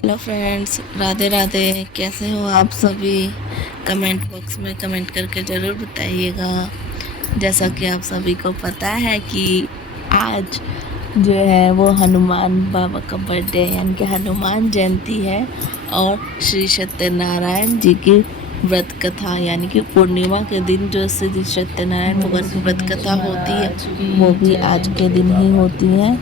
Hello friends, Radhe Radhe. कैसे हो आप सभी? कमेंट बॉक्स में कमेंट करके ज़रूर बताइएगा। जैसा कि आप सभी को पता है कि आज जो है वो हनुमान बाबा का बर्थडे यानी कि हनुमान जयंती है, और श्री सत्यनारायण जी की व्रत कथा यानी कि पूर्णिमा के दिन जो श्री सत्यनारायण भगवान की व्रत कथा होती है वो भी आज के दिन ही होती है।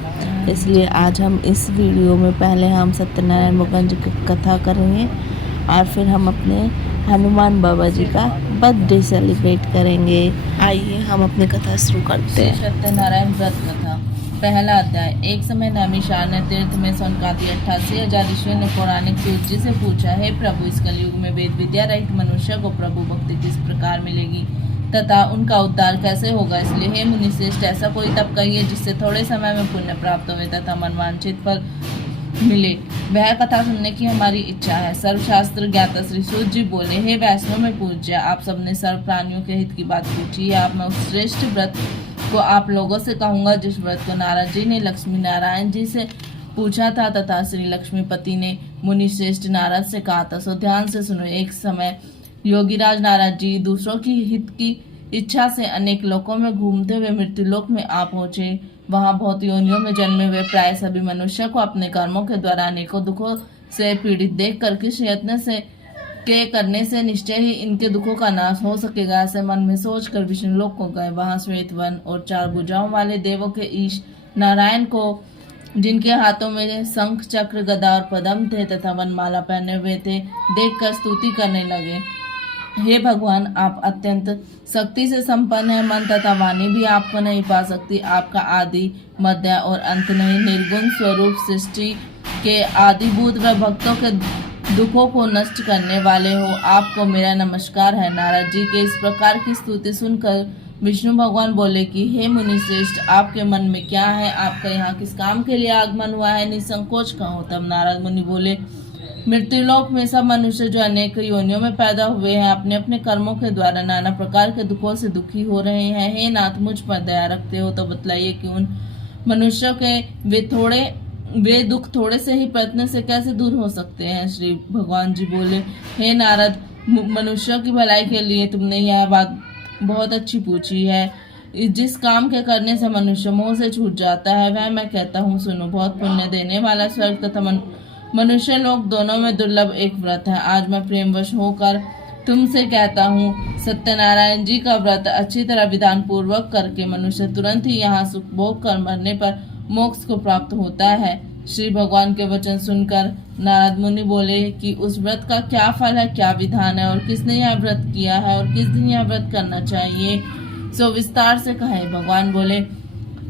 इसलिए आज हम इस वीडियो में पहले हम सत्यनारायण भगवान जी की कथा करेंगे और फिर हम अपने हनुमान बाबा जी का बर्थडे सेलिब्रेट करेंगे। आइए हम अपनी कथा शुरू करते हैं। सत्यनारायण व्रत कथा। पहला अध्याय। एक समय नैमिषारण्य तीर्थ में सौनकादि 88,000 ऋषियों ने पौराणिक सूत जी से पूछा, हे प्रभु, इस कलयुग में वेद विद्या रहित मनुष्य को प्रभु भक्ति किस प्रकार मिलेगी तथा उनका उद्धार कैसे होगा? इसलिए हे मुनिश्रेष्ठ, ऐसा कोई तप कहिए जिससे थोड़े समय में पुण्य प्राप्त हो तथा मनवांछित फल मिले। वह कथा सुनने की हमारी इच्छा है। सर्वशास्त्र ज्ञाता श्री सूत जी बोले, हे वैष्णव में पूज्य, आप सबने सर्व प्राणियों के हित की बात पूछी है। आप मैं उस श्रेष्ठ व्रत को आप लोगों से कहूंगा जिस व्रत को नारद जी ने लक्ष्मी नारायण जी से पूछा था तथा श्री लक्ष्मीपति ने मुनि श्रेष्ठ नारद से कहा था। सो ध्यान से सुनो। एक समय योगीराज नारद जी दूसरों की हित की इच्छा से अनेक लोकों में घूमते हुए मृत्युलोक में आ पहुंचे। वहां बहुत योनियों में जन्मे हुए प्राय सभी मनुष्य को अपने कर्मों के द्वारा अनेकों दुखों से पीड़ित देख कर किस यत्न से के करने से निश्चय ही इनके दुखों का नाश हो सकेगा, ऐसे मन में सोचकर विष्णुलोक को गए। वहां श्वेत वन और 4 भुजाओं वाले देवों के ईश नारायण को, जिनके हाथों में शंख चक्र गदा और पद्म थे तथा वनमाला पहने हुए थे, देखकर स्तुति करने लगे। हे भगवान, आप अत्यंत शक्ति से संपन्न है। मन तथा वाणी भी आपको नहीं पा सकती। आपका आदि मध्य और अंत नहीं, निर्गुण स्वरूप सृष्टि के आदिभूत व भक्तों के दुखों को नष्ट करने वाले हो। आपको मेरा नमस्कार है। नारद जी के इस प्रकार की स्तुति सुनकर विष्णु भगवान बोले कि हे मुनि श्रेष्ठ, आपके मन में क्या है? आपका यहाँ किस काम के लिए आगमन हुआ है? निसंकोच कहो। तब नारद मुनि बोले, मृत्युलोक में सब मनुष्य जो अनेक योनियों में पैदा हुए हैं, अपने अपने कर्मों के द्वारा नाना प्रकार के दुखों से दुखी हो रहे हैं। हे नाथ, मुझ पर दया रखते हो तो बतलाइए कि उन मनुष्यों के वे दुख थोड़े से ही प्रयत्न से कैसे दूर हो सकते हैं? श्री भगवान जी बोले, हे नारद, मनुष्यों की भलाई के लिए तुमने यह बात बहुत अच्छी पूछी है। जिस काम के करने से मनुष्य मोह से छूट जाता है वह मैं कहता हूँ, सुनो। बहुत पुण्य देने वाला स्वर्ग तथा मनुष्य लोग दोनों में दुर्लभ एक व्रत है। आज मैं प्रेमवश होकर तुमसे कहता हूँ, सत्यनारायण जी का व्रत अच्छी तरह विधान पूर्वक करके मनुष्य तुरंत ही यहाँ सुख भोग कर मरने पर मोक्ष को प्राप्त होता है। श्री भगवान के वचन सुनकर नारद मुनि बोले कि उस व्रत का क्या फल है, क्या विधान है और किसने यह व्रत किया है और किस दिन यह व्रत करना चाहिए, सो विस्तार से कहे। भगवान बोले,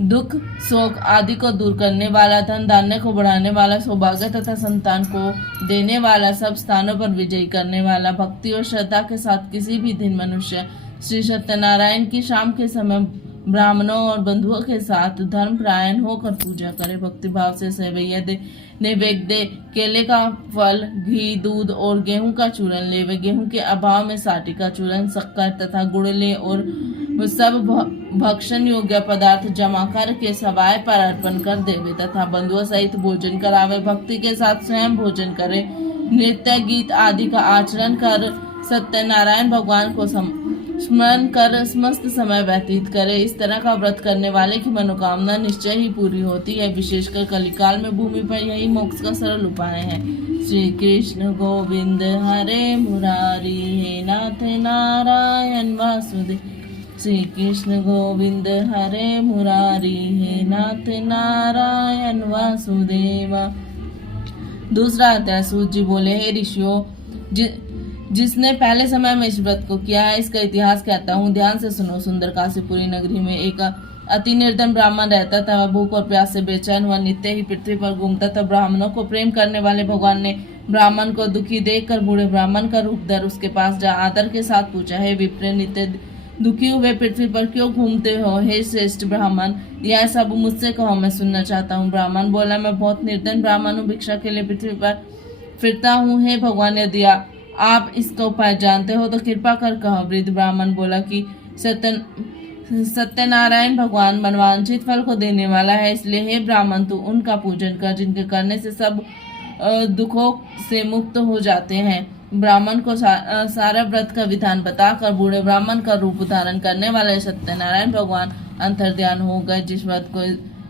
दुख शोक आदि को दूर करने वाला, धन धान्य को बढ़ाने वाला, सौभाग्य तथा संतान को देने वाला, सब स्थानों पर विजयी करने वाला, भक्ति और श्रद्धा के साथ किसी भी दिन मनुष्य श्री सत्यनारायण की शाम के समय ब्राह्मणों और बंधुओं के साथ धर्म प्रायण होकर पूजा करे। भक्ति भाव से सेवैया दे, नैवेद्य दे, केले का फल, घी, दूध और गेहूं का चूरन ले। वे गेहूं के अभाव में साटी का चूरन, शक्कर तथा गुड़ ले और सब भक्षण योग्य पदार्थ जमा करके सवाय पर अर्पण कर देवे तथा बंधुओं सहित भोजन करावे। भक्ति के साथ स्वयं भोजन करे, नृत्य गीत आदि का आचरण कर सत्यनारायण भगवान को स्मरण कर समस्त समय व्यतीत करे। इस तरह का व्रत करने वाले की मनोकामना निश्चय ही पूरी होती है। विशेषकर कलिकाल में भूमि पर यही मोक्ष का सरल उपाय है। श्री कृष्ण गोविंद हरे मुरारी, हे नाथ नारायण वासुदेव। श्री कृष्ण गोविंद हरे मुरारी, हे नाथ नारायण वासुदेव। दूसरा अध्याय। सूत जी बोले, हे ऋषियों, जिसने पहले समय में इस व्रत को किया है इसका इतिहास कहता हूँ, ध्यान से सुनो। सुंदर काशीपुरी नगरी में एक अति निर्धन ब्राह्मण रहता था। वह भूख और प्यास से बेचैन हुआ नित्य ही पृथ्वी पर घूमता था। ब्राह्मणों को प्रेम करने वाले भगवान ने ब्राह्मण को दुखी देखकर बूढ़े ब्राह्मण का रूप धर उसके पास जा आदर के साथ पूछा, हे विप्र, नित्य दुखी हुए पृथ्वी पर क्यों घूमते हो? हे श्रेष्ठ ब्राह्मण, यह सब मुझसे कहो, मैं सुनना चाहता हूँ। ब्राह्मण बोला, मैं बहुत निर्धन ब्राह्मण हूँ, भिक्षा के लिए पृथ्वी पर फिरता हूँ। हे भगवान, यदि आप इसका उपाय जानते हो तो कृपा कर कहो। वृद्ध ब्राह्मण बोला कि सत्यनारायण भगवान मनवांछित फल को देने वाला है, इसलिए हे ब्राह्मण, तू उनका पूजन कर जिनके करने से सब दुखों से मुक्त हो जाते हैं। ब्राह्मण को सारा व्रत का विधान बताकर बूढ़े ब्राह्मण का रूप धारण करने वाले सत्यनारायण भगवान अंतर्ध्यान हो गए। जिस व्रत को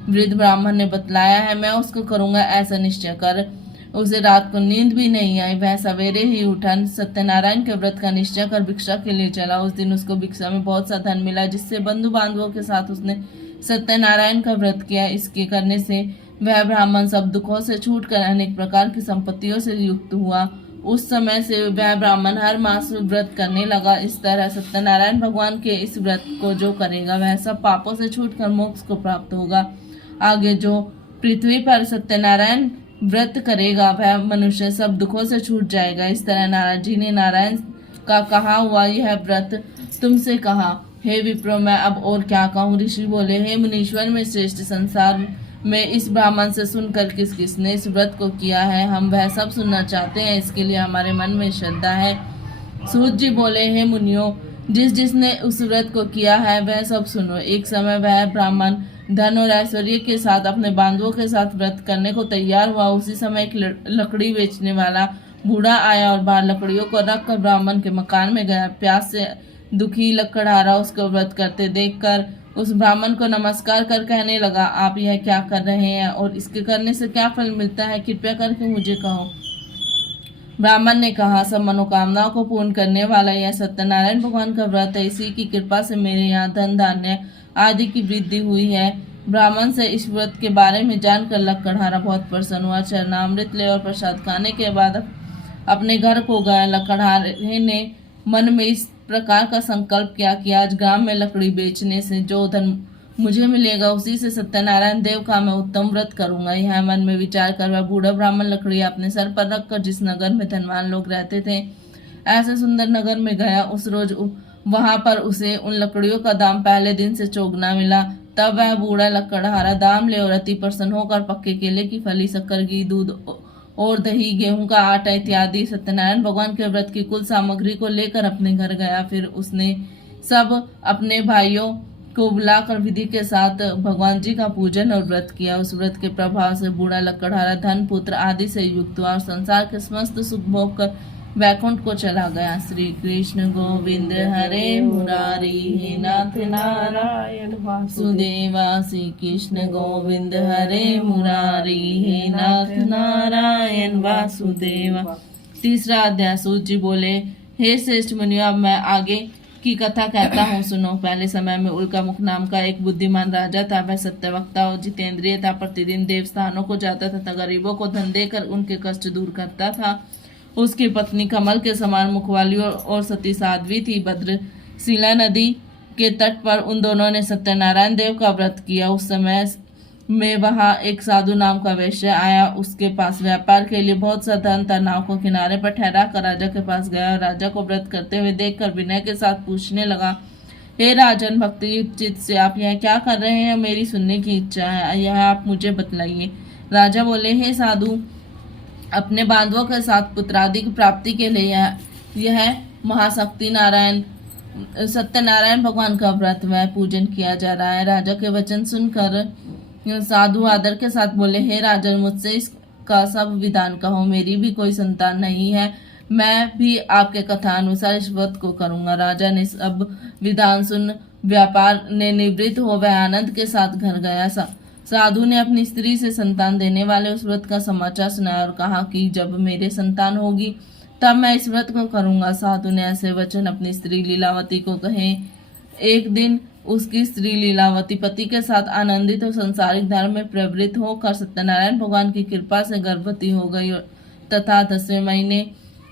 वृद्ध ब्राह्मण ने बतलाया है मैं उसको करूंगा ऐसा निश्चय कर उसे रात को नींद भी नहीं आई। वह सवेरे ही उठा, सत्यनारायण के व्रत का निश्चय कर भिक्षा के लिए चला। उस दिन उसको भिक्षा में बहुत सा धन मिला, जिससे बंधु बांधवों के साथ उसने सत्यनारायण का व्रत किया। इसके करने से वह ब्राह्मण सब दुखों से छूटकर अनेक प्रकार की संपत्तियों से युक्त हुआ। उस समय से वह ब्राह्मण हर मास व्रत करने लगा। इस तरह सत्यनारायण भगवान के इस व्रत को जो करेगा वह सब पापों से छूटकर मोक्ष को प्राप्त होगा। आगे जो पृथ्वी पर सत्यनारायण व्रत करेगा वह मनुष्य सब दुखों से छूट जाएगा। इस तरह नारद जी ने नारायण का कहा हुआ यह व्रत तुमसे कहा। हे विप्रो, मैं अब और क्या कहूँ। ऋषि बोले, हे मुनीश्वर में श्रेष्ठ, संसार में इस ब्राह्मण से सुनकर किस किसने इस व्रत को किया है, हम वह सब सुनना चाहते हैं। इसके लिए हमारे मन में श्रद्धा है। सूत जी बोले, हे मुनियों, जिसने उस व्रत को किया है वह सब सुनो। एक समय वह ब्राह्मण धन और ऐश्वर्य के साथ अपने बांधवों के साथ व्रत करने को तैयार हुआ। उसी समय एक लकड़ी बेचने वाला बूढ़ा आया और बाहर लकड़ियों को रखकर ब्राह्मण के मकान में गया। प्यास से दुखी लकड़हारा उसको व्रत करते देखकर उस ब्राह्मण को नमस्कार कर कहने लगा, आप यह क्या कर रहे हैं और इसके करने से क्या फल मिलता है, कृपया करके मुझे कहो। ब्राह्मण ने कहा, सब मनोकामनाओं को पूर्ण करने वाला यह सत्यनारायण भगवान का व्रत है। इसी की कृपा से मेरे यहाँ धन धान्य आदि की वृद्धि हुई है। ब्राह्मण से इस व्रत के बारे में जानकर लकड़हारा बहुत प्रसन्न हुआ। चरणामृत ले और प्रसाद खाने के बाद अपने घर को गया। लकड़हारे ने मन में इस प्रकार का संकल्प किया कि आज ग्राम में लकड़ी बेचने से जो धन मुझे मिलेगा उसी से सत्यनारायण देव का मैं उत्तम व्रत करूंगा। यह मन में विचार कर वह बूढ़ा ब्राह्मण लकड़ी अपने सर पर रखकर जिस नगर में धनवान लोग रहते थे ऐसे सुंदर नगर में गया। उस रोज वहां पर उसे उन लकड़ियों का दाम पहले दिन से चौगुना मिला। तब वह बूढ़ा लकड़हारा दाम ले और अति प्रसन्न होकर पक्के केले की फली, शक्कर, घी, दूध और दही, गेहूं का आटा इत्यादि सत्यनारायण भगवान के व्रत की कुल सामग्री को लेकर अपने घर गया। फिर उसने सब अपने भाइयों को बुलाकर विधि के साथ भगवान जी का पूजन और व्रत किया। उस व्रत के प्रभाव से बूढ़ा लकड़हारा धन, पुत्र आदि से युक्त हुआ और संसार के समस्त सुख भोग कर वैकुंठ को चला गया। श्री कृष्ण गोविंद हरे मुरारी, हे नाथ नारायण वासुदेवा। श्री कृष्ण गोविंद हरे मुरारी, हे नाथ नारायण वासुदेवा। तीसरा अध्याय। सूत जी बोले, हे श्रेष्ठ मुनियों, अब मैं आगे की कथा कहता हूँ, सुनो। पहले समय में उल्कामुख नाम का एक बुद्धिमान राजा था। वह सत्यवक्ता और जितेंद्रिय था। प्रतिदिन देवस्थानों को जाता तथा गरीबों को धन देकर उनके कष्ट दूर करता था। उसकी पत्नी कमल के समान मुख वाली और सती साध्वी थी। भद्रशिला नदी के तट पर उन दोनों ने सत्यनारायण देव का व्रत किया। उस समय में वहां एक साधु नाम का वैश्य आया। उसके पास व्यापार के लिए बहुत सा धन था। नाव को किनारे पर ठहरा कर राजा के पास गया और राजा को व्रत करते हुए देखकर विनय के साथ पूछने लगा, हे राजन, भक्ति चित्त से आप यह क्या कर रहे हैं, मेरी सुनने की इच्छा है, यह आप मुझे बतलाइए। राजा बोले, हे साधु, अपने बांधवों के साथ पुत्रादि की प्राप्ति के लिए यह महाशक्ति नारायण सत्यनारायण भगवान का व्रत व पूजन किया जा रहा है। राजा के वचन सुनकर साधु आदर के साथ बोले, हे राजन, मुझसे इसका सब विधान कहो। मेरी भी कोई संतान नहीं है, मैं भी आपके कथा अनुसार इस व्रत को करूंगा। राजा ने सब विधान सुन व्यापार ने निवृत्त हो वह आनंद के साथ घर गया। साधु ने अपनी स्त्री से संतान देने वाले उस व्रत का समाचार सुनाया और कहा कि जब मेरे संतान होगी तब मैं इस व्रत को करूंगा। साधु ने ऐसे वचन अपनी स्त्री लीलावती को कहे। एक दिन उसकी स्त्री लीलावती पति के साथ आनंदित और संसारिक धर्म में प्रवृत्त होकर सत्यनारायण भगवान की कृपा से गर्भवती हो गई तथा 10वें महीने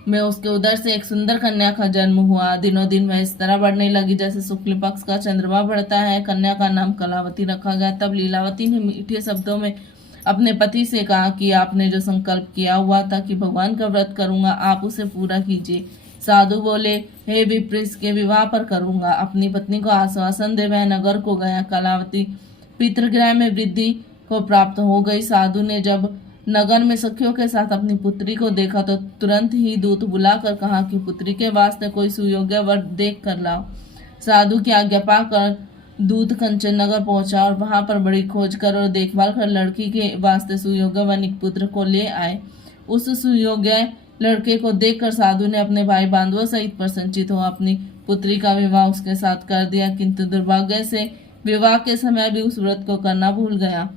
में उसके उदर से एक सुंदर कन्या का जन्म हुआ। दिनों दिन वह इस तरह बढ़ने लगी जैसे शुक्ल पक्ष का चंद्रमा बढ़ता है। कन्या का नाम कलावती रखा गया। तब लीलावती ने मीठे शब्दों में अपने पति से कहा कि आपने जो संकल्प किया हुआ था कि भगवान का व्रत करूंगा, आप उसे पूरा कीजिए। साधु बोले, हे विप्र, इसके विवाह पर करूंगा। अपनी पत्नी को आश्वासन दे वह नगर को गया। कलावती पितृगृह में वृद्धि को प्राप्त हो गई। साधु ने जब नगर में सखियों के साथ अपनी पुत्री को देखा तो तुरंत ही दूत बुलाकर कहा कि पुत्री के वास्ते कोई सुयोग्य वर देख कर लाओ। साधु की आज्ञा पाकर दूत कंचन नगर पहुंचा और वहां पर बड़ी खोज कर और देखभाल कर लड़की के वास्ते सुयोग्य वनिक पुत्र को ले आए। उस सुयोग्य लड़के को देखकर साधु ने अपने भाई बांधवों सहित प्रसन्नचित हो अपनी पुत्री का विवाह उसके साथ कर दिया, किंतु दुर्भाग्य से विवाह के समय भी उस व्रत को करना भूल गया।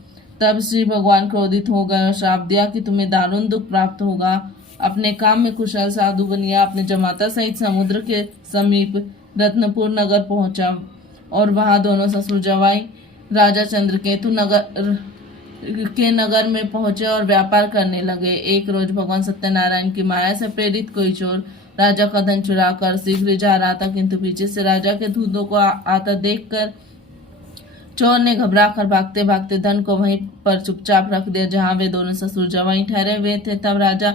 तब श्री भगवान क्रोधित हो गए और श्राप दिया कि तुम्हें दारुण दुख प्राप्त होगा। अपने काम में कुशल साधु बनिया अपने जमाता सहित समुद्र के समीप रत्नपुर नगर पहुंचा और वहां दोनों ससुर जवाई राजा चंद्रकेतु नगर में पहुंचे और व्यापार करने लगे। एक रोज भगवान सत्यनारायण की माया से प्रेरित कोई चोर राजा का धन चुरा कर शीघ्र जा रहा था, किंतु पीछे से राजा के दूतों को आता देखकर चोर ने घबरा कर भागते भागते धन को वहीं पर चुपचाप रख दिया जहां वे दोनों ससुर जवाई ठहरे हुए थे। तब राजा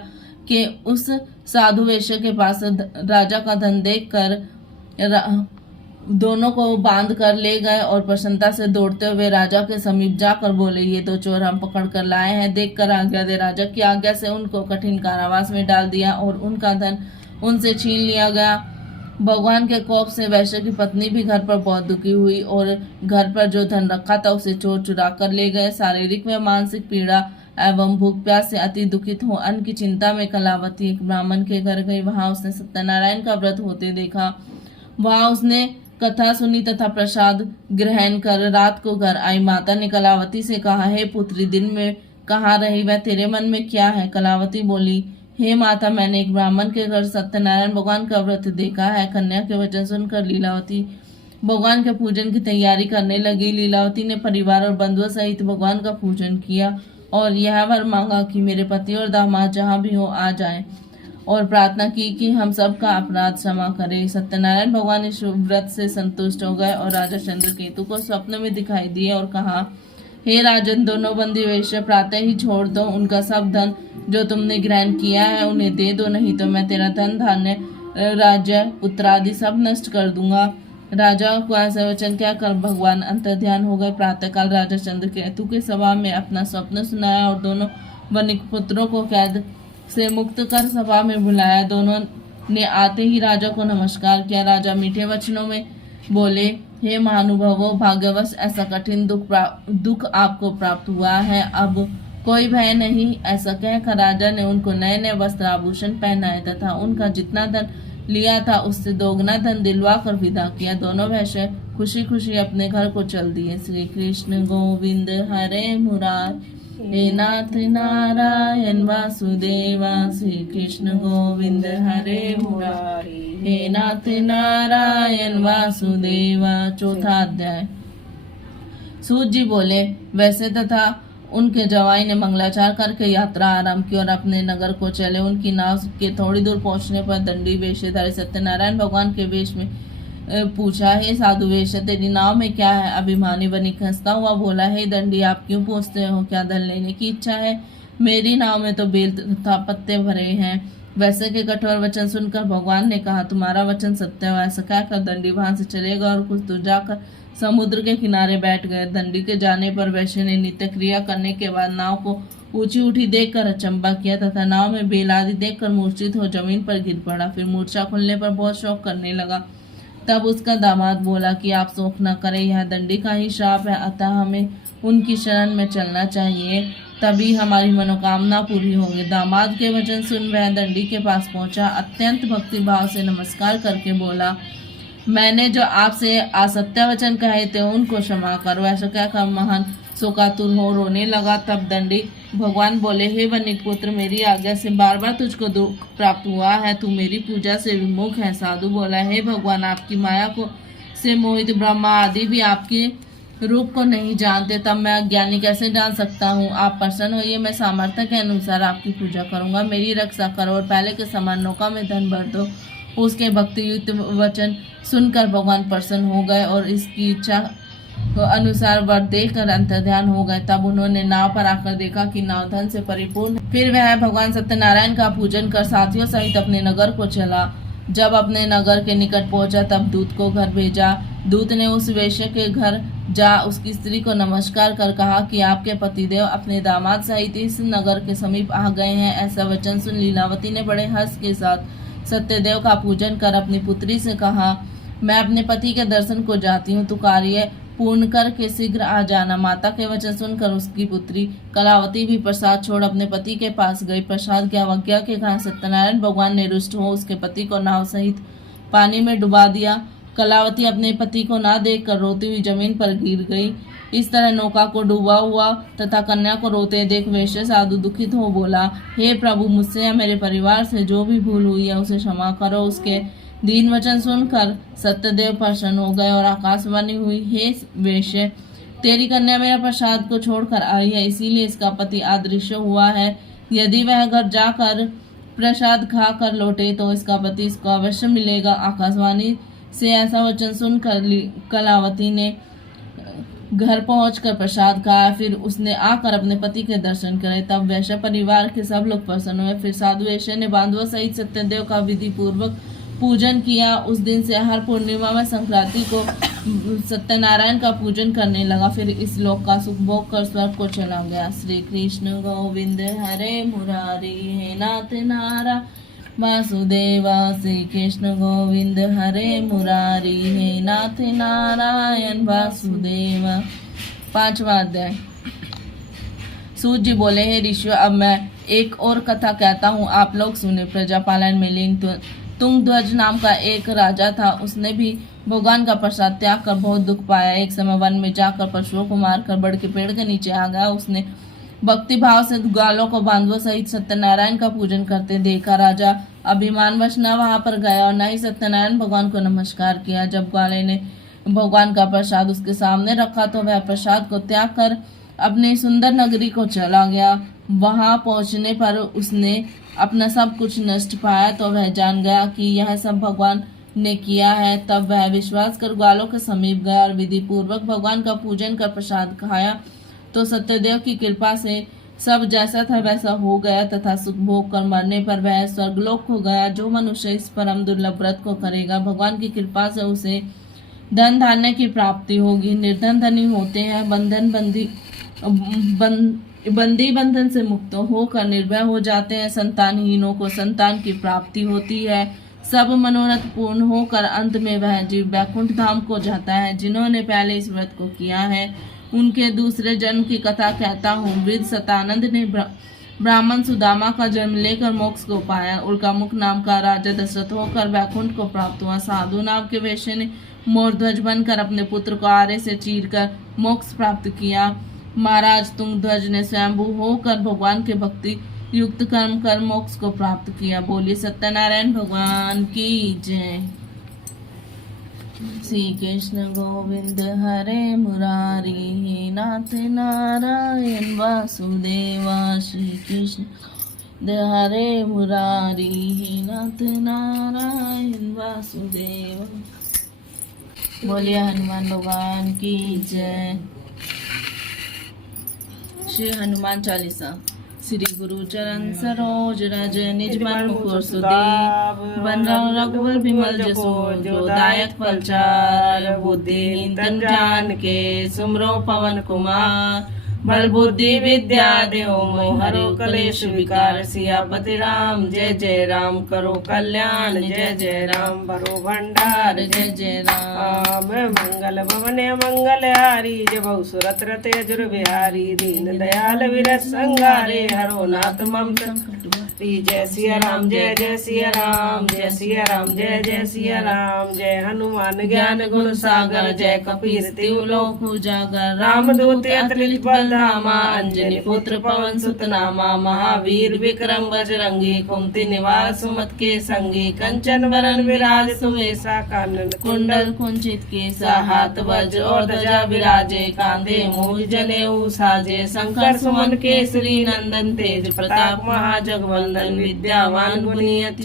के उस साधु वेश्या के पास राजा का धन देखकर दोनों को बांध कर ले गए और प्रसन्नता से दौड़ते हुए राजा के समीप जाकर बोले, ये दो चोर हम पकड़ कर लाए हैं, देखकर आज्ञा दे। राजा की आज्ञा से उनको कठिन कारावास में डाल दिया और उनका धन उनसे छीन लिया गया। भगवान के कोप से वैश्य की पत्नी भी घर पर बहुत दुखी हुई और घर पर जो धन रखा था उसे चोर चुरा कर ले गए। शारीरिक व मानसिक पीड़ा एवं भूख प्यास से अति दुखित हो अन्न की चिंता में कलावती एक ब्राह्मण के घर गई। वहां उसने सत्यनारायण का व्रत होते देखा। वहां उसने कथा सुनी तथा प्रसाद ग्रहण कर रात को घर आई। माता ने कलावती से कहा, हे पुत्री, दिन में कहाँ रही, वह तेरे मन में क्या है? कलावती बोली, हे माता, मैंने एक ब्राह्मण के घर सत्यनारायण भगवान का व्रत देखा है। कन्या के वचन सुनकर लीलावती भगवान के पूजन की तैयारी करने लगी। लीलावती ने परिवार और बंधुओं सहित भगवान का पूजन किया और यह वर मांगा कि मेरे पति और दामाद जहाँ भी हो आ जाएं, और प्रार्थना की कि हम सब का अपराध क्षमा करे। सत्यनारायण भगवान इस व्रत से संतुष्ट हो गए और राजा चंद्रकेतु को स्वप्न में दिखाई दिए और कहा, हे राजन, दोनों बंदी वेश्या प्रातः ही छोड़ दो। उनका सब धन जो तुमने ग्रहण किया है उन्हें दे दो, नहीं तो मैं तेरा धन धान्य राज्य पुत्र आदि सब नष्ट कर दूंगा। राजा को ऐसा वचन कहकर भगवान अंतर्ध्यान हो गए। प्रातःकाल राजा चंद्रकेतु की सभा में अपना स्वप्न सुनाया और दोनों वनिक पुत्रों को कैद से मुक्त कर सभा में बुलाया। दोनों ने आते ही राजा को नमस्कार किया। राजा मीठे वचनों में बोले, हे महानुभावो, भाग्यवश ऐसा कठिन दुख आपको प्राप्त हुआ है, अब कोई भय नहीं। ऐसा कहकर राजा ने उनको नए नए वस्त्र आभूषण पहनाए तथा उनका जितना धन लिया था उससे दोगुना धन दिलवा कर विदा किया। दोनों वैश्य खुशी खुशी अपने घर को चल दिए। श्री कृष्ण गोविंद हरे मुरारी, हे नाथ नारायण वासुदेवा। श्री कृष्ण गोविंद हरे मुरारी, हे नाथ नारायण वासुदेवा। चौथा अध्याय। सूत जी बोले, वैसे तथा उनके जवाई ने मंगलाचार करके यात्रा आरंभ की और अपने नगर को चले। उनकी नाव के थोड़ी दूर पहुंचने पर दंडी वेशधारी सत्यनारायण भगवान के वेश में पूछा, हे साधु वेश्या, तेरी नाव में क्या है? अभिमानी वनिक हंसता हुआ बोला, हे दंडी, आप क्यों पूछते हो? क्या धन लेने की इच्छा है? मेरी नाव में तो बेल तथा पत्ते भरे हैं। वैसे के कठोर वचन सुनकर भगवान ने कहा, तुम्हारा वचन सत्य हो। ऐसा कहकर दंडी वहां से चलेगा और कुछ दूर जाकर समुद्र के किनारे बैठ गए। दंडी के जाने पर वैश्य ने नित्य क्रिया करने के बाद नाव को ऊंची उठी देखकर अचंबा किया तथा नाव में बेल आदि देखकर मूर्छित हो जमीन पर गिर पड़ा। फिर मूर्छा खुलने पर बहुत शौक करने लगा। तब उसका दामाद बोला कि आप शोक न करें, यह दंडी का ही श्राप है, अतः हमें उनकी शरण में चलना चाहिए, तभी हमारी मनोकामना पूरी होगी। दामाद के वचन सुन वह दंडी के पास पहुंचा। अत्यंत भक्ति भाव से नमस्कार करके बोला, मैंने जो आपसे असत्य वचन कहे थे उनको क्षमा करो। ऐसा कहकर महान शोकातुर हो रोने लगा। तब दंडी भगवान बोले, हे वनिक पुत्र, मेरी आज्ञा से बार बार तुझको दुख प्राप्त हुआ है, तू मेरी पूजा से विमुख है। साधु बोला, हे भगवान, आपकी माया को से मोहित ब्रह्मा आदि भी आपके रूप को नहीं जानते, तब मैं अज्ञानी कैसे जान सकता हूँ? आप प्रसन्न होइए, मैं सामर्थ्य के अनुसार आपकी पूजा करूंगा। मेरी रक्षा करो और पहले के समान नौका में धन भर दो। उसके भक्ति युक्त वचन सुनकर भगवान प्रसन्न हो गए और इसकी इच्छा अनुसार वर देखकर अंतर्ध्यान हो गए। तब उन्होंने नाव पर आकर देखा कि नाव धन से परिपूर्ण। फिर वह भगवान सत्यनारायण का पूजन कर साथियों सहित अपने नगर को चला। जब अपने नगर के निकट पहुंचा तब दूत को घर भेजा। दूत ने उस वेश्या के घर जा उसकी स्त्री को नमस्कार कर कहा कि आपके पतिदेव अपने दामाद सहित इस नगर के समीप आ गए हैं। ऐसा वचन सुन लीलावती ने बड़े हर्ष के साथ सत्यदेव का पूजन कर अपनी पुत्री से कहा, मैं अपने पति के दर्शन को जाती हूँ, तू कार्य पूर्ण करके शीघ्र आ जाना। माता के वचन सुनकर उसकी पुत्री कलावती भी प्रसाद छोड़ अपने पति के पास गई। प्रसाद की अवज्ञा के कारण सत्यनारायण भगवान ने रुष्ट हो उसके पति को नाव सहित पानी में डुबा दिया। कलावती अपने पति को ना देखकर रोती हुई जमीन पर गिर गई। इस तरह नौका को डूबा हुआ तथा कन्या को रोते देख वैश्य साधु दुखित हो बोला, हे प्रभु, मुझसे या मेरे परिवार से जो भी भूल हुई है उसे क्षमा करो। उसके दीन वचन सुनकर सत्यदेव प्रसन्न हो गए और आकाशवाणी हुई, हे वैश्य, तेरी कन्या मेरा प्रसाद को छोड़कर आई है, इसीलिए इसका पति अदृश्य हुआ है। यदि वह घर जाकर प्रसाद खा कर लौटे तो इसका पति इसको अवश्य मिलेगा। आकाशवाणी से ऐसा वचन सुनकर कलावती ने घर पहुंचकर प्रसाद खाया। फिर उसने आकर अपने पति के दर्शन करे। तब वैश्य परिवार के सब लोग प्रसन्न हुए। फिर साधु वैश्य ने बांधवों सहित सत्यदेव का विधि पूर्वक पूजन किया। उस दिन से हर पूर्णिमा में संक्रांति को सत्यनारायण का पूजन करने लगा। फिर इस लोक का सुख भोग कर स्वर्ग को चला गया। श्री कृष्ण गोविंद हरे मुरारी, हे नाथ नारायण वासुदेवा। श्री कृष्ण गोविंद हरे मुरारी, हे नाथ नारायण वासुदेवा। 5वां अध्याय। सूत जी बोले, हे ऋषियों, अब मैं एक और कथा कहता हूँ, आप लोग सुने। प्रजापालन में लीन तुंगध्वज नाम का एक राजा था। उसने भी भगवान का प्रसाद त्याग कर बहुत दुख पाया। एक समय वन में जाकर पशुओं को मारकर बड़ के पेड़ के नीचे आ गया। उसने भक्ति भाव से ग्वालों को बांधवों सहित सत्यनारायण का पूजन करते देखा। राजा अभिमानवश न वहां पर गया और न ही सत्यनारायण भगवान को नमस्कार किया। जब ग्वाले ने भगवान का प्रसाद उसके सामने रखा तो वह प्रसाद को त्याग कर अपनी सुंदर नगरी को चला गया। वहां पहुंचने पर उसने अपना सब कुछ नष्ट पाया तो वह जान गया कि यह सब भगवान ने किया है। तब वह विश्वास कर ग्वालों के समीप गया और विधि पूर्वक भगवान का पूजन कर प्रसाद खाया तो सत्यदेव की कृपा से सब जैसा था वैसा हो गया तथा सुख भोग कर मरने पर वह स्वर्गलोक हो गया। जो मनुष्य इस परम दुर्लभ व्रत को करेगा, भगवान की कृपा से उसे धन धान्य की प्राप्ति होगी। निर्धन धनी होते हैं, बंदी बंधन से मुक्त होकर निर्भय हो जाते हैं। संतानहीनों को संतान की प्राप्ति होती है। सब मनोरथ पूर्ण होकर अंत में वह जीव वैकुंठ धाम को जाता है। जिन्होंने पहले इस व्रत को किया है उनके दूसरे जन्म की कथा कहता हूँ। वृद्ध सतानंद ने ब्राह्मण सुदामा का जन्म लेकर मोक्ष को पाया। उल्कामुख नाम का राजा दशरथ होकर वैकुंठ को प्राप्त हुआ। साधु नाम के वैश्य ने मोरध्वज बनकर अपने पुत्र को आरे से चीरकर मोक्ष प्राप्त किया। महाराज तुंगध्वज ने स्वयंभू होकर भगवान के भक्ति युक्त कर्म कर मोक्ष को प्राप्त किया। बोलिए सत्यनारायण भगवान की जय। श्री कृष्ण गोविंद हरे मुरारी, हे नाथ नारायण वासुदेवा। श्री कृष्ण हरे मुरारी, हे नाथ नारायण वासुदेवा। बोलिए हनुमान भगवान की जय। श्री हनुमान चालीसा। श्री गुरु चरण सरोज रज निज मन मुकुर सुदेव। बन रघुवर बिमल जसो जो दायक फलचार। बुद्धिहीन तन जान के सुमरो पवन कुमार। बल बुद्धि विद्या देहो मोहरो कलेश विकार। सियापति राम जय जय राम, करो कल्याण जय जय राम। बरो भंडार जय जय राम। मंगल भवने मंगल हारी, जब सुरत रते अजुर बिहारी। दीन दयाल विरत संगारे, हरो नाथ मम जय सिया राम जय जय सिया राम। जय सिया राम जय जय सिया राम। जय हनुमान ज्ञान गुण सागर, जय कपीर तिहु लोक उजागर। रामदूत अतुलित बलधामा, अंजनी पुत्र पवन सुत नामा। महावीर विक्रम बजरंगी, कुमति निवार सुमत के संगी। कंचन वरन विराज सुवेशा, कानन कुंडल कुंचित केसा। हाथ वज्र और ध्वजा विराजे, कांधे मूज जनेऊ साजे। शंकर सुमन केसरी नंदन, तेज प्रताप महाजगवंदन। विद्यावान गुणी अति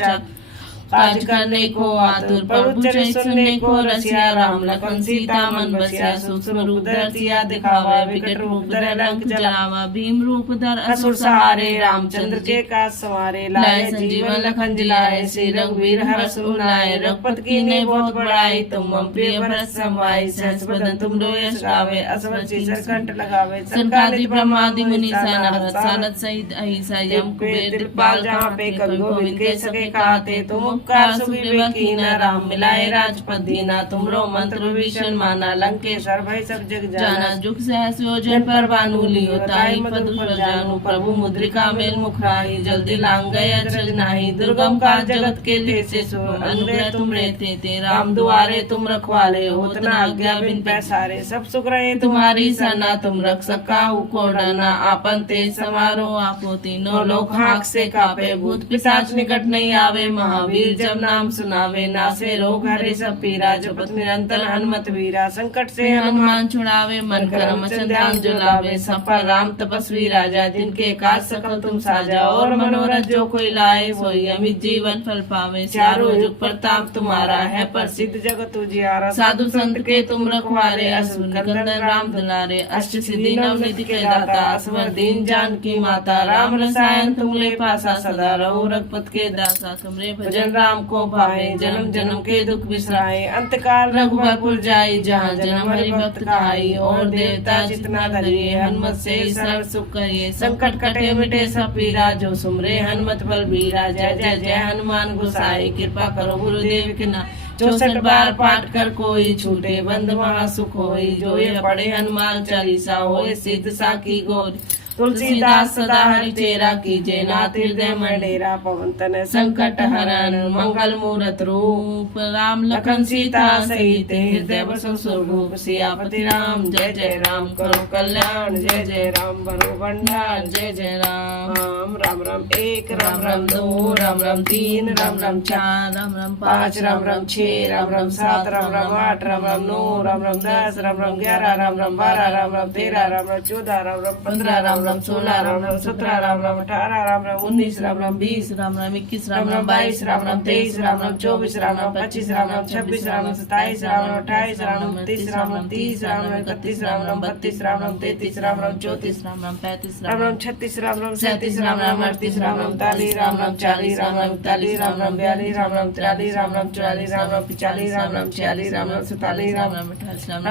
काज करने को आतुर, प्रभु चरित सुनने को रसिया। राम लखन सीता मन बसिया, सूक्ष्म रूप धर सिया दिखावा। विकट रूप धर लंक जलावा, भीम रूप धर असुर सहारे। रामचंद्र के काज सवारे, लाए संजीवन लखन जिलाए। श्री रघुवीर हर्ष उर रघुपत कीन्हे बहुत बड़ाई। तुम मम प्रिय भरत समाई, सहस बदन तुम यश गावे। असवर शीसर कंठ लगावे, सनकादि ब्रह्मादि मुनि सनत सहित अहिसा। यम कुबेर दिक्पाल जहाँ पे कवि गोविंद के सके कहते। तुम उपकार सुग्रीव कीना, राम मिलाए राजपद दीना। तुमरो मंत्र विभीषण माना, लंकेश्वर भय सब जग जाना। जुग सहस योजन पर भानु लियो, ताई मधुर फल जानू। प्रभु मुद्रिका मेल मुखराई, जल्दी लांग गए अचरज नाही। दुर्गम काज जगत के लेसे सो, अनुग्रह तुम रहते थे। राम दुआरे तुम रखवाले, होत न आज्ञा बिन पैसारे। सब सुख रहे तुम्हारी सरना, तुम रख सका को डरना। आपन तेज समारो आपो, तीनों लोक हाक से कापे। भूत पिशाच निकट नहीं आवे, महावीर जब नाम सुनावे। नासे रोग हरे सब पीरा, जपत निरंतर हनुमत वीरा। संकट से हनुमान छुड़ावे, मन करम ध्यान जुलावे। सफल राम तपस्वी राजा, जिनके काज सकल तुम साजा। और मनोरथ जो कोई लाए, सोई अमित जीवन फल पावे। चारों युग प्रताप तुम्हारा है, प्रसिद्ध जगत उजियारा। साधु संत के तुम रखवारे, असुर निकंदन राम दुलारे। अष्ट सिद्धि नवनिधि के दाता, असवर दीन जानकी माता। राम रसायन तुमरे पासा, सदा रहो रघुपत के दासा। तुमरे भजन राम को भावे, जन्म जन्म के दुख बिसराए। अंतकाल रघुबरपुर जाई, जहाँ जन्म हरि भक्त खाई। और देवता चितना धरिए, हनुमत से सर्व सुख करिए। संकट कटे मिटे सब पीरा, जो सुमरे हनुमत बल बीरा। जय जय जय हनुमान गोसाई, कृपा करो गुरुदेव के ना। 64 बार पाठ कर कोई, छूटे बंद महा सुख होई। जो ये पढ़े हनुमान चालीसा, होए सिद्ध साकी गौरी। तुलसीदास सदा हरि तेरा, कीजे नाथ हृदय में डेरा। पवन तनय संकट हरन, मंगल मूरत रूप। राम लखन सीता सहित, हृदय बसो स्वरूप। सियापति राम जय जय राम, करो कल्याण जय जय राम। भरो भंडार जय जय राम। राम राम एक, राम राम दो, राम राम तीन, राम राम चार, राम राम पाँच, राम राम 6, राम राम 7, राम राम 8, राम राम 9, राम राम 10, राम राम 11, राम राम 12, राम राम 13, राम राम 14, राम राम 15, राम राम 16, राम राम 17, राम राम 18, राम राम 19, राम राम 20, राम राम 21, राम राम 22, राम राम 23, राम राम 24, राम राम 25, राम राम 26, राम राम 27, राम राम 28, राम राम 29, राम राम 30, राम राम 31, राम राम 32, राम राम 33, राम राम 34, राम राम 35, राम राम 36, राम राम 37, राम राम 38, राम राम 39, राम राम 40, राम राम 41, राम राम 42, राम राम 43, राम राम 44, राम राम 45, राम राम 46, राम राम 47, राम राम 48, राम राम 49, राम राम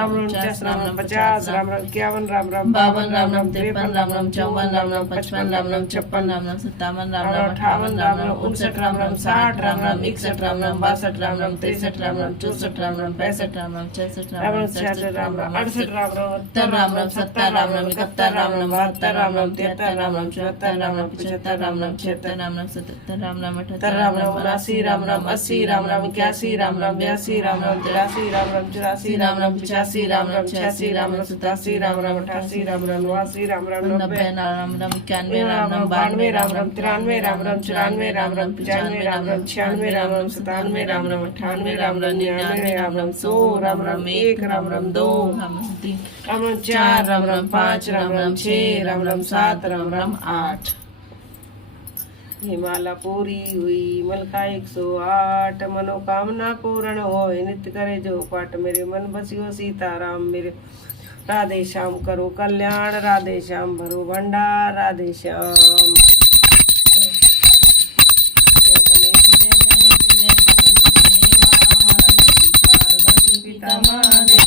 50, राम राम 51, राम राम 52, राम राम 53, राम राम 54, राम राम 55, राम राम 56, राम राम 57, राम राम 58, राम राम 59, राम राम 60, राम राम 61, राम राम 62, राम राम 63, राम राम 64, राम राम 65, राम राम 66, राम राम 67, राम राम 68, राम राम 69, राम राम 70, राम राम 71, राम राम 72, राम राम 73, राम राम 74, राम राम 75, राम राम 76, राम राम 77, राम राम 78, राम राम 79, राम राम 80, राम राम 81, राम राम 82, राम राम 83, राम राम 84, राम राम 85, राम राम 86, राम राम 87, राम राम 88, राम राम 89, राम राम 90, राम राम 91, राम राम 92, राम राम 93, राम राम 94, राम राम 95, राम राम 96, राम राम 97, राम राम 98, राम राम 99, राम राम 100, राम राम 1, राम राम 2, राम राम 3, राम राम 4, राम राम 5, राम राम 6, राम राम 7, राम राम 8। हिमाला पूरी हुई मलका 108, मनोकामना पूर्ण होए नित्य करे जो पाठ। मेरे मन बसियो सीताराम, मेरे राधे श्याम करो कल्याण। राधे श्याम भरो भंडार, राधे श्याम। जय गणेश जय गणेश जय गणेश देवा, पार्वती पिता महादेवा।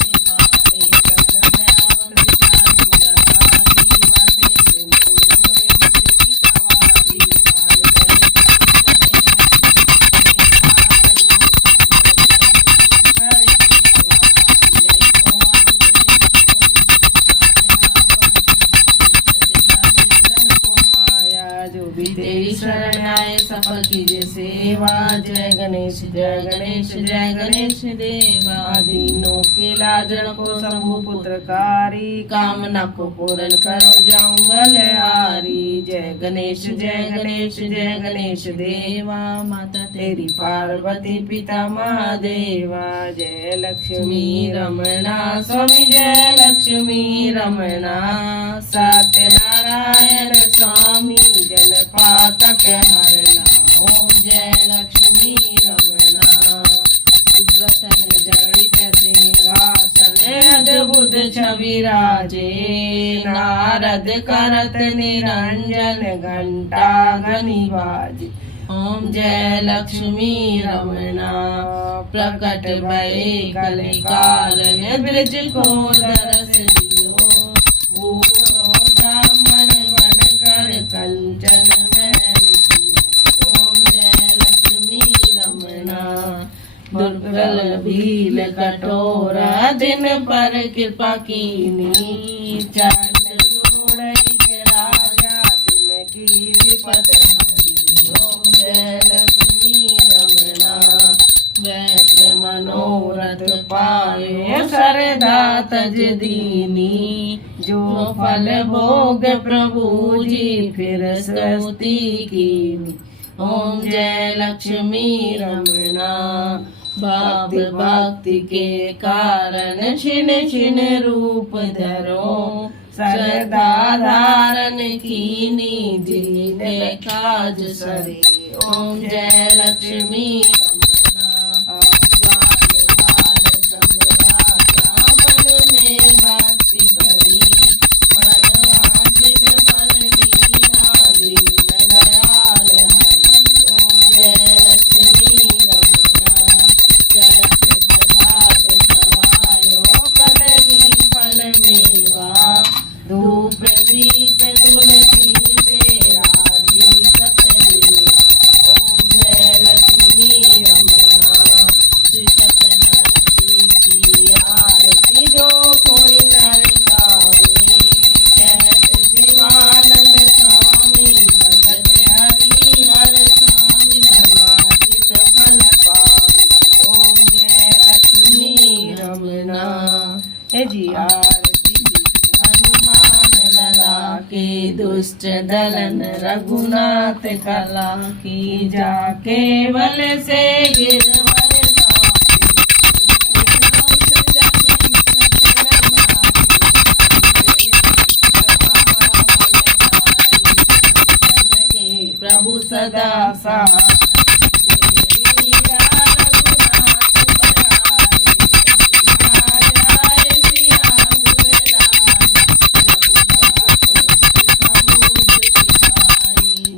तेरी शरण आए सफल कीजिए सेवा। जय गणेश जय गणेश जय गणेश देवा। दीनों के लाजन को शंभु पुत्रकारी, कामना को पूर्ण करो जाऊं बलहारी। जय गणेश जय गणेश जय गणेश देवा। माता तेरी पार्वती पिता महादेवा। जय लक्ष्मी रमणा स्वामी, जय लक्ष्मी रमणा। सत्यनारायण स्वामी जन पातक हरना। ओम जय लक्ष्मी रमणा। उद्वतन जड़ित सिंहासन, अद्भुत छवि राजे। नारद करत निरंजन, घंटा घनी बाजे। ओम जय लक्ष्मी रमणा। प्रकट भये कलिकाल, ब्रज को दरस दियो। भूलो ब्राह्मण कंचन महल कियो। ओम जय लक्ष्मी रमणा। सकल भील कठोरा दिन पर कृपा कीनी चरण छोड़ के राजा दिन की विपद हरी ओम जय लक्ष्मी रमणा वैष्ण मनोरथ पायो सरदा तज दीनी जो फल भोग प्रभु जी फिर स्तुति कीनी ओम जय लक्ष्मी रमणा भक्ति भक्ति के कारण छिन छिन रूप धरो सरदा धारण कीनी जिने काज सरे ओम जय लक्ष्मी रमणा बाल बाल समराता मन में भक्ति करी मन वांछित फल दीना दीन दयाल हरि ओम जय लक्ष्मी रमणा चरक प्रसाद सवायो कदली फल मेवा धूप दीप तुलसी तेरा जी सतदेवा ओम जय लक्ष्मी रमणा श्री सत्यनारायण जी की आरती जो कोई नर गावे कहत शिवानंद स्वामी भगत हरि हर स्वामी मनवांछित फल पावे ओम जय लक्ष्मी रमणा हे जी आरती हनुमान लला के दुष्ट दलन रघुनाथ कला की जा केवल से गिरवर प्रभु सदा सहाय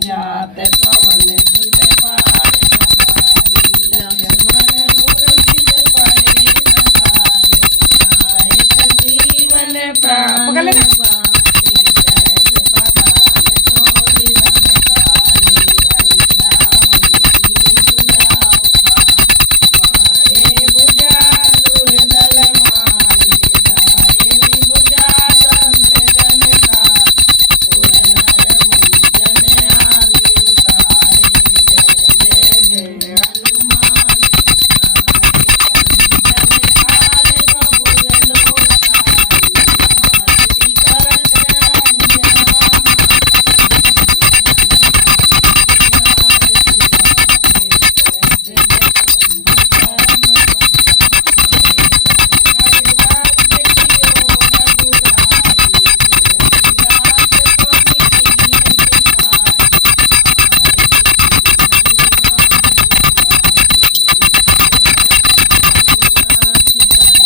जात पवन सुत बार लक्ष्मण मूर्छित पड़े सहारे संजीवन प्राण बाटे सहज पताल तोरि रमकारे अहि रावण की बुझाऊ मारे बुझा दुर्दल मारे दायनि बुझा संत जनता सुर नर मुंजन आगे उतारे जय जय जय हनुमान उतारे कंचन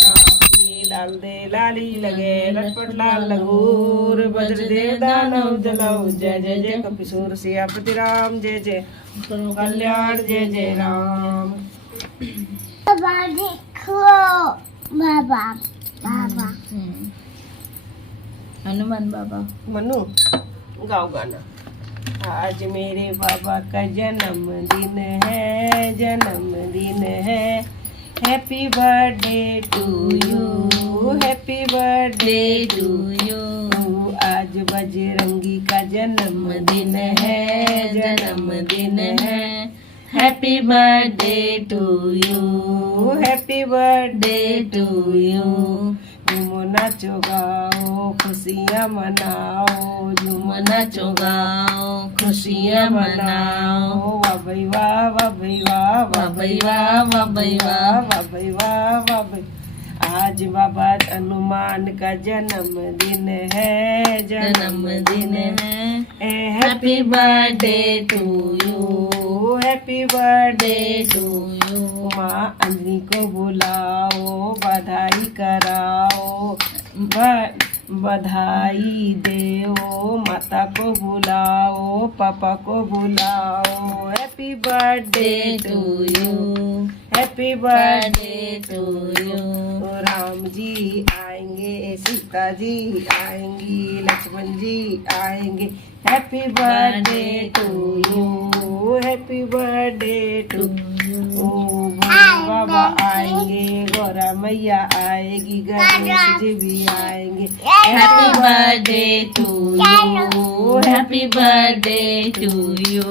काल लाल दे लाली लगे लटपट लाल लगूर वज्रदेव दानव जलाऊ जय जय जय कपिसूर सियापति राम जय जय कल्याण जय जय राम बाबा देखो बाबा बाबा हनुमान बाबा मनु गाओ गाना। आज मेरे बाबा का जन्मदिन है happy birthday to you happy birthday to you. आज बजरंगी का जन्मदिन है happy birthday to you happy birthday to you. झूमो नाचो गाओ खुशियाँ मनाओ झूमो नाचो गाओ खुशियाँ मनाओ वाह भई वाह वाह भई वाह वाह भई वाह वाह भई वाह वाह भई वाह वाह भई। आज बाबा हनुमान का जन्मदिन है happy birthday to you happy birthday to you. माँ अंजनी को बुलाओ बधाई कराओ बधाई देओ माता को बुलाओ पापा को बुलाओ happy birthday to you happy birthday to you. Ram ji आएंगे सीता जी आएंगी लक्ष्मण जी आएंगे happy birthday to you happy birthday to you. बाबा आएंगे, गौरा मैया आएगी, गणेश जी भी आएंगे। Happy birthday to you, happy birthday to you.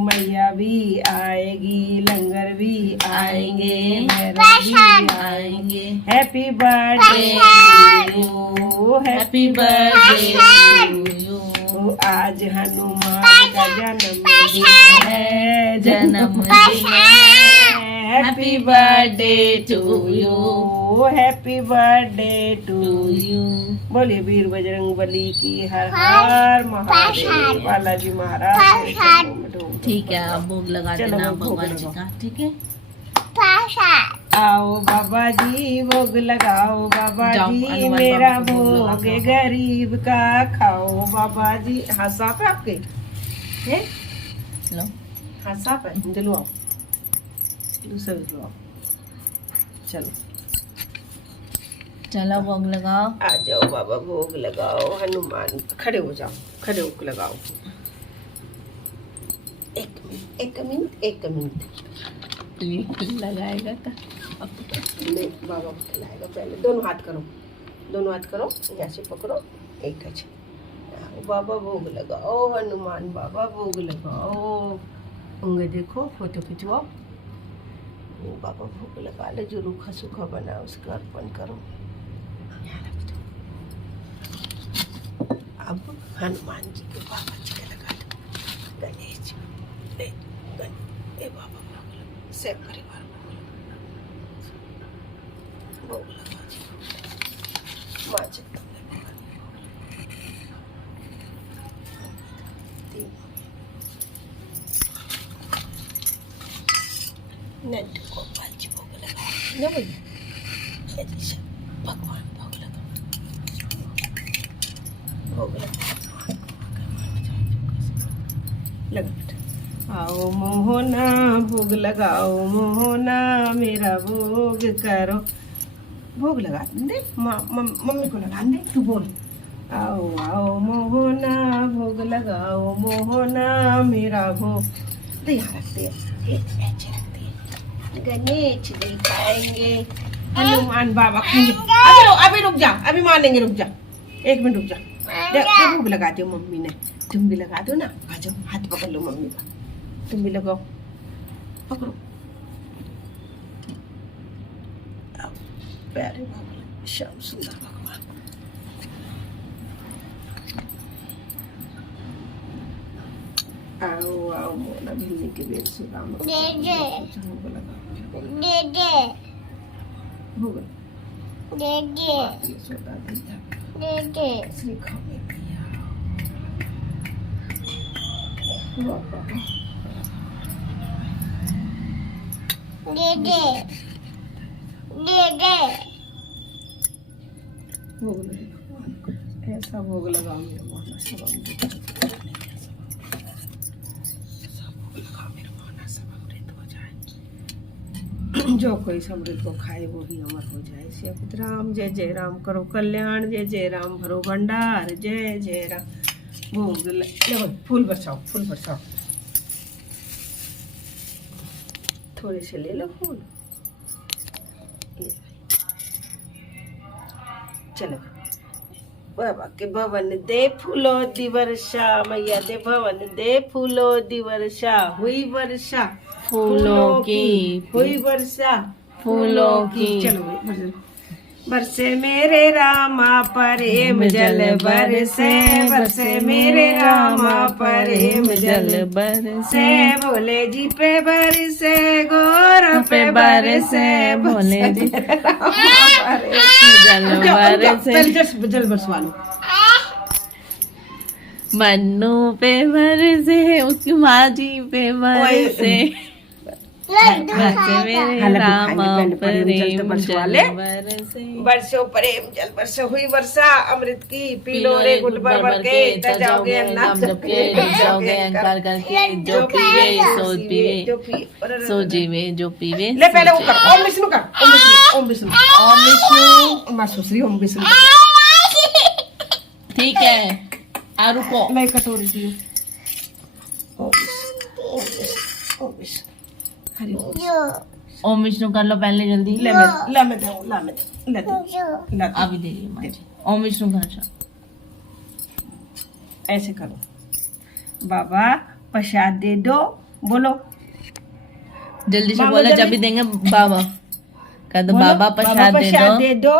मैया भी आएगी, लंगर भी आएंगे, भैरव भी आएंगे। Happy birthday to you, happy birthday to you. आज हनुमान का जन्मदिन है, जन्मदिन happy birthday to you, happy birthday to you. बोलिए वीर बजरंग बली की हर हर महादेव। बालाजी महाराज। ठीक है, आप भोग लगा चलो, देना भोग भगवान जी लगाओ। का। ठीक है, आओ बाबा जी भोग लगाओ, बाबा जाओ, जी हनुमान मेरा बाबा को भोग भोग लगाओ। गरीब का खाओ। बाबा जी हाथ साफ है आपके? हैं? लो हाथ साफ है? जलवाओ, दूसरा जलवाओ। चलो चलो भोग लगाओ। आ जाओ बाबा भोग लगाओ। हनुमान खड़े हो जाओ, खड़े होकर लगाओ। एक मिनट, एक मिनट, एक मिनट। लगाएगा का नहीं, बाबा को खिलाएगा। पहले दोनों हाथ करो, दोनों हाथ करो, यहाँ से पकड़ो। एक अच्छे बाबा भोग लगाओ, हनुमान बाबा भोग लगाओ। उंगली देखो, फोटो खिंचवाओ। बाबा भोग लगा लो, जो रूखा सूखा बना उसका अर्पण करो। यहाँ रख दो। अब हनुमान जी के बाबा जी का लगा दो। गणेश जी ए बाबा भोग लगा, सब परिवार भोग लगा जी। माँ जगदम्बा नंद गोपाल जी भोग लगा न भैया। भगवान भोग लगा, भोग लगा। आओ मोहना भोग लगाओ, मोहना मेरा भोग करो। भोग लगा दे, मम्मी को लगा दे, तू बोल। आओ आओ मोहना भोग लगाओ, मोहना मेरा भोग। तो यहाँ रखते हैं, ऐसे रखते हैं। गणेश जी खाएंगे, हनुमान बाबा खाएंगे। अभी रुक जा, अभी मानेंगे, रुक जा, एक मिनट रुक जा। भोग लगा दो मम्मी ने, तुम भी लगा दो ना। आ जाओ, हाथ पकड़ लो मम्मी का, तुम भी लगाओ, पकड़ो। प्यारे भगवान, श्याम सुंदर भगवान। आओ आओ मोना भिलने के बेल से राम भोग लगाओ, भोग सोदा दिया, श्री खाने पिया। भोग लगे भगवान को, ऐसा भोग लगाओ मेरे मोहना सब अमृत हो जाए। जो कोई समृद्ध को खाए वो भी अमर हो जाए। श्री राम जय जय राम करो कल्याण, जय जय राम भरो भंडार, जय जय राम। भोग लो, फूल बरसाओ, फूल बरसाओ। थोड़े से ले लो फूल। चलो बाबा के भवन दे फूलो दिवर्षा, मैया दे भवन दे फूलो दिवर्षा। हुई वर्षा फूलों की, हुई वर्षा फूलों की। चलो बरसे मेरे रामा प्रेम जल बरसे, बरसे मेरे रामा प्रेम जल बरसे, भोले जी पे बरसे, गोर पे बरसे, भोले जी जल बरसे, जल बरसवा लो। मन्नू पे बरसे, उसकी माँ जी पे बरसे, बरसे मेरे रामा प्रेम जल बरसे, बरसो प्रेम जल बरसे। हुई वर्षा अमृत की, पी लो रे घुट भर भर के, तर जाओगे नाम जप के, जाओगे अहंकार करके। जो पीवे सो पीवे, सो जीवे जो पीवे। ले पहले वो कर, ओम विष्णु कर, ओम विष्णु, ओम विष्णु, ओम विष्णु, माँ सुश्री ओम विष्णु। ठीक है, आ रुको। मैं कटोरी दी। ओम विष्णु, ओम विष्णु, ओम विष्णु, हरि ओम। ओम विष्णु कर लो पहले जल्दी। ले मैं दे ले दे अभी दे रही हूँ माँ जी। ओम विष्णु कर लो। ऐसे करो, बाबा प्रसाद दे दो, बोलो जल्दी से मामा बोलो, जल्दी। जब भी देंगे बाबा कह दो, बोलो, बाबा प्रसाद दे दो।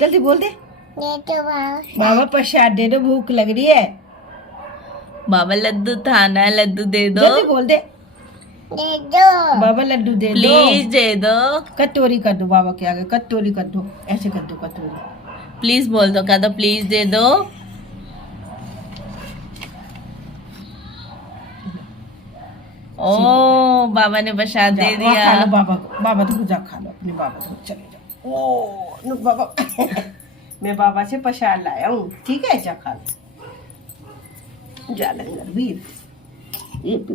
जल्दी बोल दे, ये तो बाबा प्रसाद दे दो, भूख लग रही है। बाबा लड्डू खाना है, लड्डू दे दो जल्दी बोल दे, दे दो बाबा लड्डू दे दो। प्लीज दे दो। कटोरी कर दो बाबा के आगे, कटोरी कर दो, ऐसे कर दो कटोरी। प्लीज बोल दो, कह दो प्लीज दे दो। ओ बाबा ने प्रसाद दे जाओ, वहाँ खा दिया। लो बाबा को, बाबा तो जा खा लो अपने बाबा तो, चले जाओ। ओ नो बाबा मैं बाबा से प्रसाद लाया हूँ, ठीक है, जा खा लो, जा लंगर वीर। ये तो